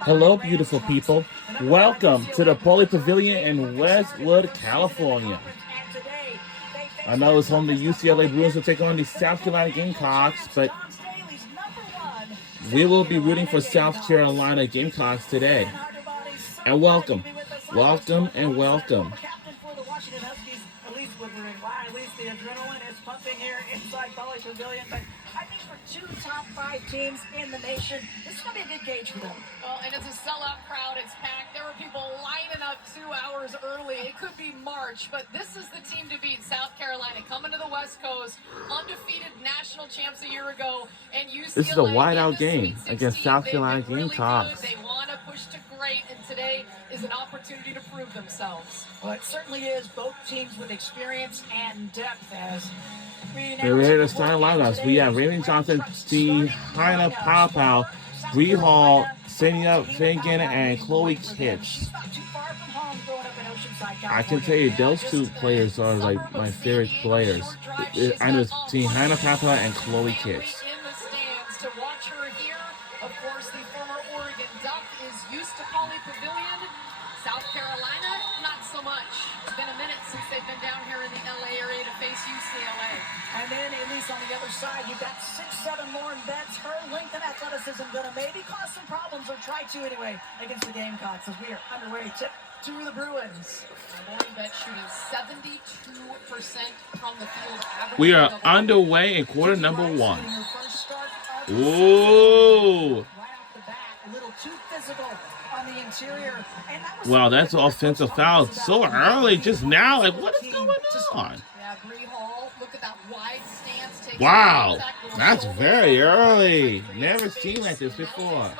Hello, beautiful people. Welcome to the Poly Pavilion in Westwood, California. I know it's home to UCLA Bruins will take on the South Carolina Gamecocks, but we will be rooting for South Carolina Gamecocks today. And welcome, welcome, and welcome. At least the adrenaline is pumping here inside Poly Pavilion. But I think for two top 5 teams in the nation, this is going to be a good gauge for them. Well, and it's a sellout crowd. It's packed. There were people lining up 2 hours early. It could be March, but this is the team to beat. South Carolina coming to the West Coast, undefeated national champs a year ago, and UCLA. This is a whiteout game against South Carolina Gamecocks. They want to push to great, and today is an opportunity to prove themselves. Well, it certainly is. Both teams with experience and depth. As we're here to start lineups. We have Raymond Johnson, T. Heine, Pow, Bree Hall, Senia Fagan, and Chloe Kitch. I can tell you those two players are like my favorite players. I know T. Heine, Pow, and Chloe Kitch. To watch her here, of course, the former Oregon Duck is used to Poly Pavilion. South Carolina, not so much. It's been a minute since they've been down here in the LA area to face UCLA. And then, at least on the other side, you've got 6'7" Lauren Betts. Her length and athleticism going to maybe cause some problems, or try to anyway, against the Gamecocks as we are underway. Tip to the Bruins. Lauren Betts shooting 72% from the field. We are underway in quarter number 1. Ooh. Right off the bat, a little too physical on the interior. Wow, that's offensive foul so early just now. Like, what is going on? Yeah, Bree Hall, look at that wide stance. Wow, that's very early. Never seen like this before.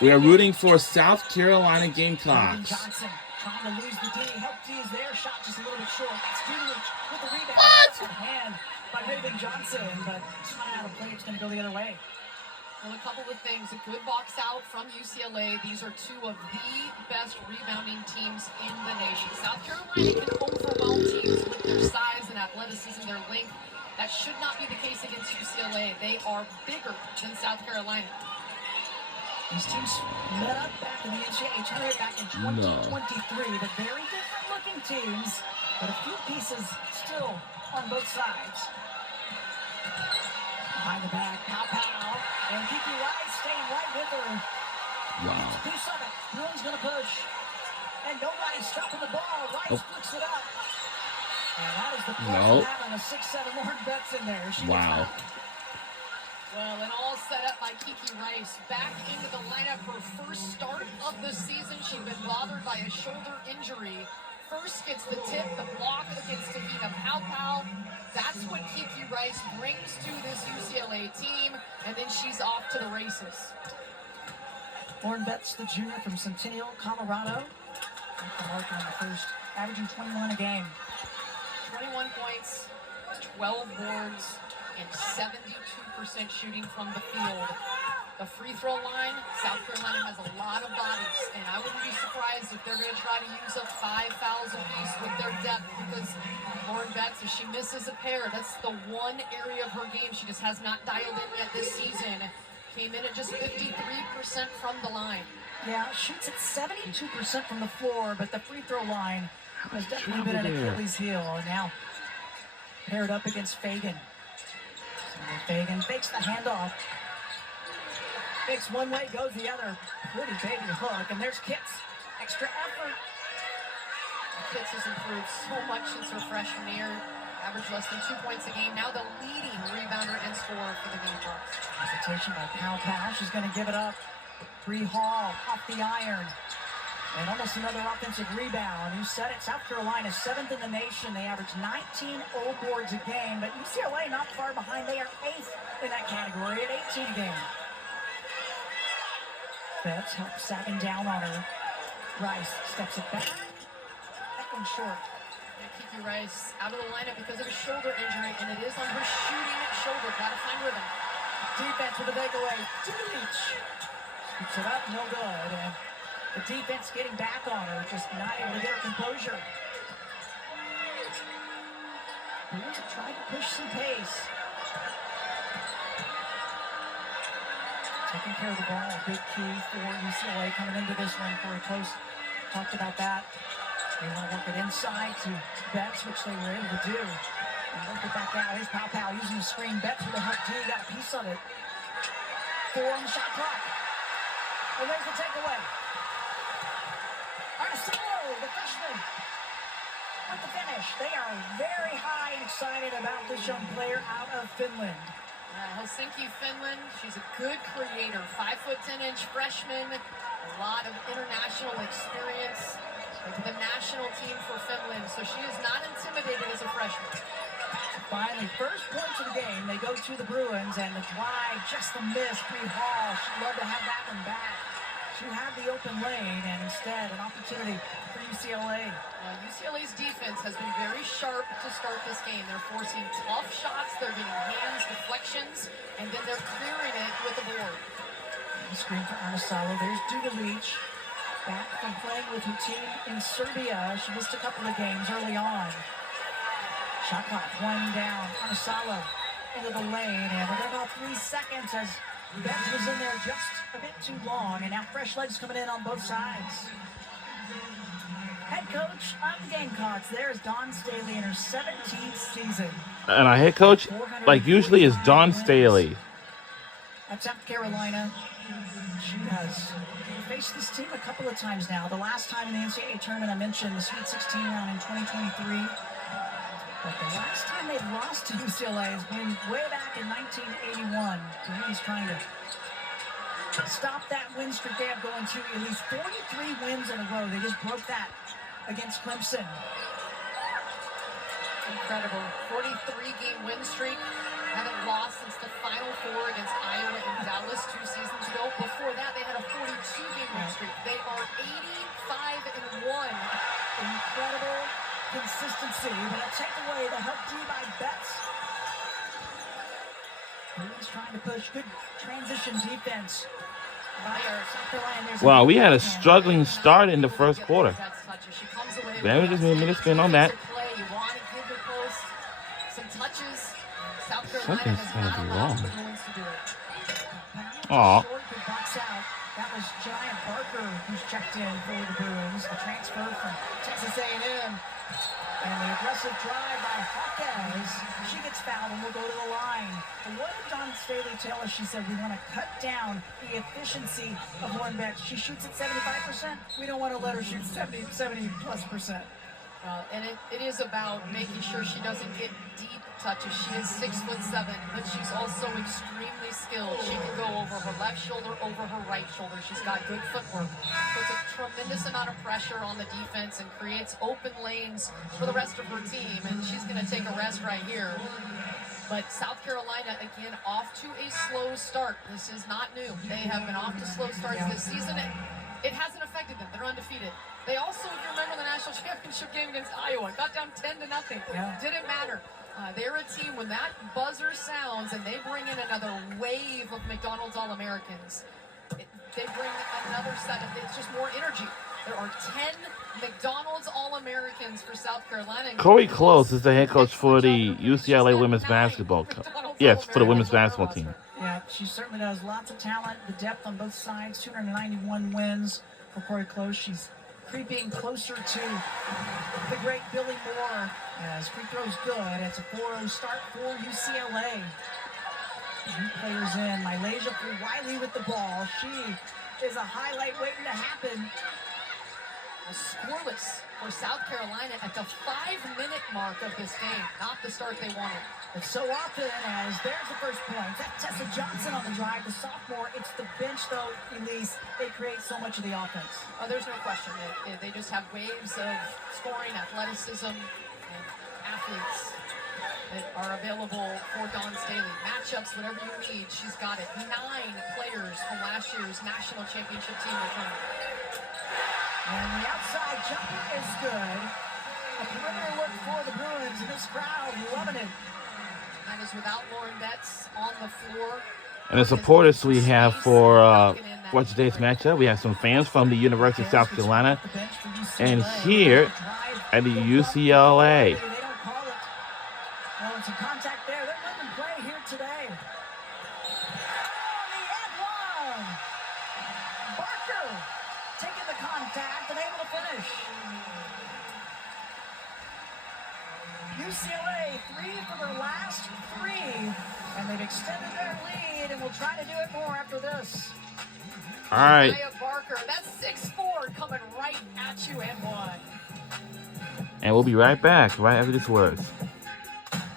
We are rooting for South Carolina Gamecocks. Johnson trying to lose the D. Help D is there. Shot just a little bit short. That's Dudovich with the rebound. What? Hand by Raven Johnson, but it's not out of play. It's going to go the other way. Well, a couple of things. A good box out from UCLA. These are 2 of the best rebounding teams in the nation. South Carolina can overwhelm teams with their size and athleticism, their length. That should not be the case against UCLA. They are bigger than South Carolina. These teams met up back in the NCAA tournament back in 2023. But very different looking teams, but a few pieces still on both sides. Behind the back, Pow, and Kiki Rice staying right with her. Wow. 2-7. Bruins gonna push, and nobody's stopping the ball. Rice flicks it up, and that is the pressure having a 6'7" Lauren Betts in there. Wow. Well, and all set up by Kiki Rice. Back into the lineup. Her first start of the season. She'd been bothered by a shoulder injury. First gets the tip, the block against Tahina Pow. That's what Kiki Rice brings to this UCLA team. And then she's off to the races. Lauren Betts, the junior from Centennial, Colorado. Marking on the first, averaging 21 a game. 21 points, 12 boards, and 72% shooting from the field. The free throw line, South Carolina has a lot of bodies, and I wouldn't be surprised if they're going to try to use up 5 fouls apiece with their depth, because Lauren Betts, if she misses a pair, that's the one area of her game she just has not dialed in yet this season. Came in at just 53% from the line. Yeah, shoots at 72% from the floor, but the free throw line has definitely been an Achilles heel. And now paired up against Fagan. Fagan fakes the handoff. Fakes one way, goes the other. Pretty baby hook, and there's Kitts. Extra effort. Kitts has improved so much since her freshman year. Averaged less than 2 points a game. Now the leading rebounder and scorer for the Gamecocks. Hesitation by Pow. She's going to give it up. Bree Hall off the iron. And almost another offensive rebound. You said it, South Carolina, 7th in the nation. They average 19 O boards a game, but UCLA not far behind. They are 8th in that category at 18 a game. Betts helps sagging down on her. Rice steps it back. That one short. Kiki Rice out of the lineup because of a shoulder injury, and it is on her shooting shoulder. Gotta find rhythm. Defense with a breakaway. To the reach. Scoops it up, no good. And the defense getting back on her, just not able to get her composure. Bruins have tried to push some pace. taking care of the ball, a big key for UCLA coming into this one. Corey Close talked about that. They want to work it inside to Betts, which they were able to do. And work it back out. Here's Pow using the screen. Betts with a hook D, got a piece of it. 4 on the shot clock. And there's the takeaway. Arcelo, the freshman, with the finish. They are very high and excited about this young player out of Finland. Helsinki, Finland. She's a good creator. 5'10" freshman. A lot of international experience. With the national team for Finland, so she is not intimidated as a freshman. Finally, first points of the game. They go to the Bruins, and the drive, just the miss. Bree Hall, she'd love to have that one back. She had the open lane, and instead, an opportunity for UCLA. UCLA's defense has been very sharp to start this game. They're forcing tough shots, they're getting hands, deflections, and then they're clearing it with the board. Screen for Arcelo. There's Duda. Back from playing with her team in Serbia. She missed a couple of games early on. Shot clock, 1 down. Arcelo into the lane, and we're about 3 seconds as Betts was in there just a bit too long, and now fresh legs coming in on both sides. Head coach of the Gamecocks, there's Dawn Staley in her 17th season. And our head coach, like usually, is Dawn Staley. At South Carolina, she has faced this team a couple of times now. The last time in the NCAA tournament, I mentioned the Sweet 16 round in 2023. But the last time they lost to UCLA has been way back in 1981. So he's trying to stop that win streak they have going to at least 43 wins in a row. They just broke that against Clemson. Incredible. 43-game win streak. Haven't lost since the Final Four against Iowa and Dallas 2 seasons ago. Before that, they had a 42-game win streak. They are 85-1. Incredible consistency, but a takeaway, the help D by Betts. Bruins trying to push. Good transition defense by South Carolina. Wow, we had a struggling start in the first quarter. Let me just move spin on that. You want to give the post some touches. South Carolina Something's has gonna not be allowed wrong. the Bruins to do it. Aw. That was Giant Barker who's checked in for the Bruins. The transfer from Texas A&M. And the aggressive drive by Hawkes. She gets fouled and will go to the line. And what did Dawn Staley tell us? She said, we want to cut down the efficiency of Lauren Betts. She shoots at 75%. We don't want to let her shoot 70+%. And it is about making sure she doesn't get deep touches. She is 6'7", but she's also extremely skilled. She can go over her left shoulder, over her right shoulder. She's got good footwork. Puts a tremendous amount of pressure on the defense and creates open lanes for the rest of her team. And she's going to take a rest right here. But South Carolina, again, off to a slow start. This is not new. They have been off to slow starts this season. It hasn't affected them. They're undefeated. They also, if you remember the national championship game against Iowa, got down 10-0. Yeah. Didn't matter. They're a team, when that buzzer sounds and they bring in another wave of McDonald's All-Americans, they bring another set of, it's just more energy. There are 10 McDonald's All-Americans for South Carolina. Corey Close is the head coach for the UCLA women's basketball. Yes, for the women's basketball team. Yeah, she certainly does. Lots of talent, the depth on both sides. 291 wins for Corey Close. She's creeping closer to the great Billy Moore. As free throws good. It's a 4-0 start for UCLA. New players in. Malaysia for Wiley with the ball. She is a highlight waiting to happen. Scoreless for South Carolina at the 5-minute mark of this game. Not the start they wanted. But so often as there's the first point. That's Tessa Johnson on the drive, the sophomore. It's the bench, though, Elise. They create so much of the offense. Oh, there's no question. They just have waves of scoring, athleticism, and athletes that are available for Dawn Staley. Matchups, whatever you need, she's got it. 9 players from last year's national championship team returning. And the outside jumper is good. A perimeter look for the Bruins, and this crowd loving it. That is without Lauren Betts on the floor. And the supporters we have for today's matchup, we have some fans from the University of South Carolina and here at the UCLA. They don't call it. Well, some contact there. They're letting play here today. Oh, the contact and able to finish. UCLA 3 for their last 3, and they've extended their lead and will try to do it more after this. All right. Maya Barker, that's 6'4", coming right at you and one. And we'll be right back right after this word.